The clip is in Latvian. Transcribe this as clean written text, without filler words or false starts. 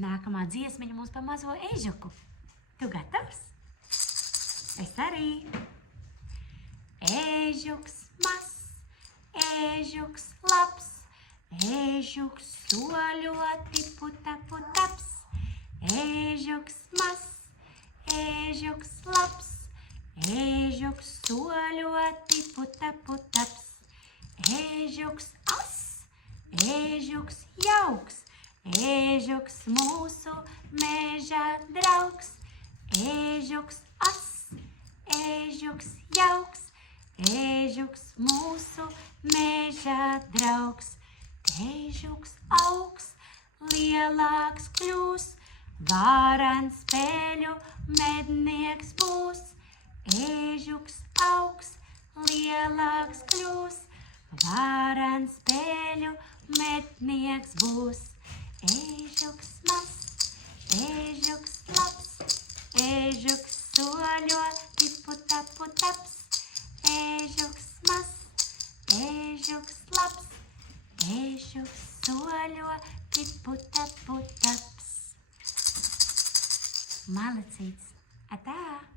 Nākamā dziesmiņa mums par mazo ežuku. Tu gatavs? Es arī. Ežuks mazs, ežuks labs, ežuks soļoti putapu taps. Ežuks mazs, ežuks labs, ežuks soļoti putapu taps. Ežuks ass, ežuks jauks, ežuks mūsu meža draugs. Ežuks ass, ežuks jauks, ežuks mūsu meža draugs. Ežuks augs, lielāks kļūs, varens peļu mednieks būs. Ežuks augs, lielāks kļūs, varens peļu mednieks būs. Ežuks mazs, ežuks labs, ežuks soļoti putapu taps. Ežuks mazs, ežuks labs, ežuks soļoti putapu taps. Malacīts! Atā!